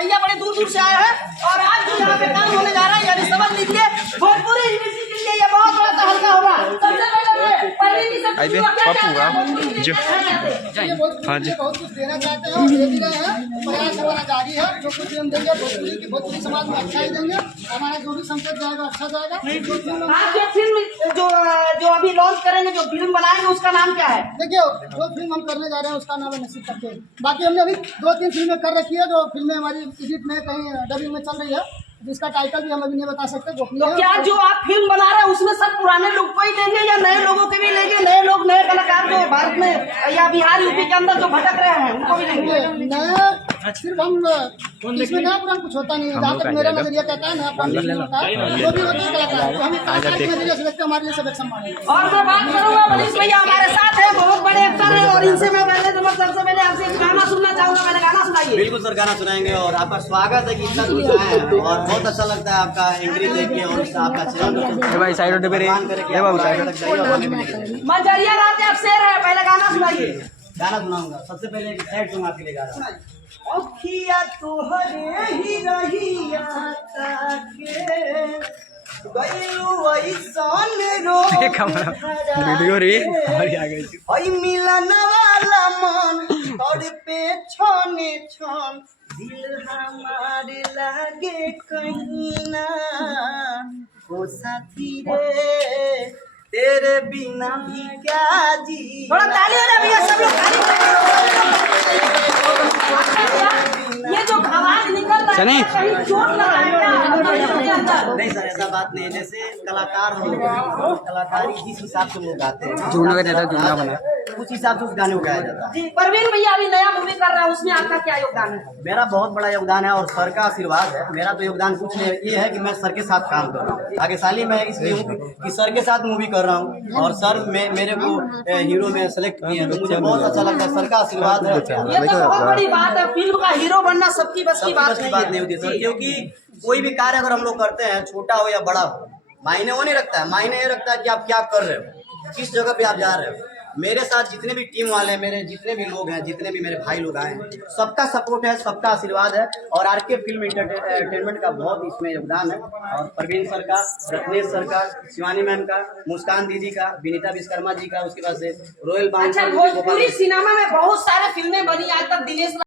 भैया बड़े दूर दूर से आए हैं और आज जो यहाँ पे काम होने जा रहा है यानी समझ लीजिए भोजपुरी यूनिवर्सिटी के लिए ये बहुत बड़ा सा हल्का होगा। सबसे पहले परवीन जी से आइए पप्पू जो हाँ जी बहुत कुछ देना चाहते हैं और दे भी रहे हैं। प्रयास हमारा जारी है, जो कुछ भी हम देंगे भोजपुरी समाज में अच्छा ही देंगे। हमारा जो भी संकट जाएगा अच्छा जाएगा। आप जो फिल्म जो अभी लॉन्च करेंगे, जो फिल्म बनाएंगे, उसका नाम क्या है? देखिए जो फिल्म हम करने जा रहे हैं उसका नाम है नसीब करके। बाकी हमने अभी 2-3 फिल्में कर रखी है, जो फिल्में हमारी एडिट में कहीं डबिंग में चल रही है, जिसका टाइटल भी हम अभी नहीं बता सकते। तो क्या जो आप फिल्म बना रहे हैं उसमें सब पुराने लोग को ही लेंगे या नए लोगों के भी लेंगे? नए लोग, नए कलाकार जो भारत में या बिहार यूपी के अंदर जो भटक रहे हैं उनको भी लेंगे? नए सिर्फ हम इसमें नया पुराना कुछ होता नहीं है। जहाँ तक मेरा नजरिया कहता है नया पुराना होता है, जो भी होता है कलाकार, तो हम कलाकार के नजरिए से देखते हैं, हमारे लिए सब एक सम्मान है। और मैं बात करूँगा मनीष भैया हमारे साथ है, बहुत बड़े एक्टर है और इनसे मैं पहले तो सबसे पहले आपसे एक गाना सुनना चाहूँगा। पहले गाना सुनाइए। बिल्कुल सर, गाना सुनाएंगे और आपका स्वागत है कि इतना दूर आए हैं और बहुत अच्छा लगता है आपका एंट्री देख के और आपका चैनल भाई साइड पे मंजरिया रात आप शेर है, पहले गाना सुनाइए। गाना सुनाऊंगा। सबसे पहले एक सैड सॉन्ग आपके लिए गा रहा हूँ। अखिया तोहरे ही रहिया ताके गइलू ऐसन वीडियो रे और आ गई ओइ मिलन वाला मन और पे छने छन दिल हमारे लागे कहीं ना ओ साथी रे तेरे बिना भी क्या जी। थोड़ा ताली हो रहा भैया, सब लोग ये जो आवाज निकल रहा है कहीं चोट लगा है क्या? नहीं सर, ऐसा बात नहीं है। जैसे कलाकार हो, कलाकारी जिस हिसाब से लोग गाते हैं, जुड़ना का ज्यादा जुड़ना बना उस हिसाब से उस गाने को गाया जाता है। जी परवीन भैया अभी नया मूवी कर रहा है, उसमें आपका क्या योगदान है? मेरा बहुत बड़ा योगदान है और सर का आशीर्वाद है। मेरा तो योगदान कुछ नहीं, ये है कि मैं सर के साथ काम कर रहा हूँ। भाग्यशाली मैं इसलिए हूँ कि सर के साथ मूवी कर रहा हूँ और सर मेरे को हीरो में सेलेक्ट किए हैं, तो मुझे बहुत अच्छा लगता है। सर का आशीर्वाद है। ये तो बहुत बड़ी बात है, फिल्म का हीरो बनना सबकी बस की बात नहीं होती सर, क्योंकि कोई भी कार्य अगर हम लोग करते हैं, छोटा हो या बड़ा हो, मायने वो नहीं रखता है। मायने ये रखता है कि आप क्या कर रहे हो, किस जगह पे आप जा रहे हो। मेरे साथ जितने भी टीम वाले हैं, मेरे जितने भी लोग हैं, जितने भी मेरे भाई लोग आए हैं, सबका सपोर्ट है, सबका आशीर्वाद है और आरके फिल्म एंटरटेनमेंट का बहुत इसमें योगदान है। और परवीन सर का, रत्नेश सर का, शिवानी मैम का, मुस्कान दीदी का, विनीता विश्वकर्मा जी का, उसके बाद से रोयल बांग। अच्छा, भोजपुरी सिनेमा में बहुत सारे फिल्में बनी आज तक। दिनेश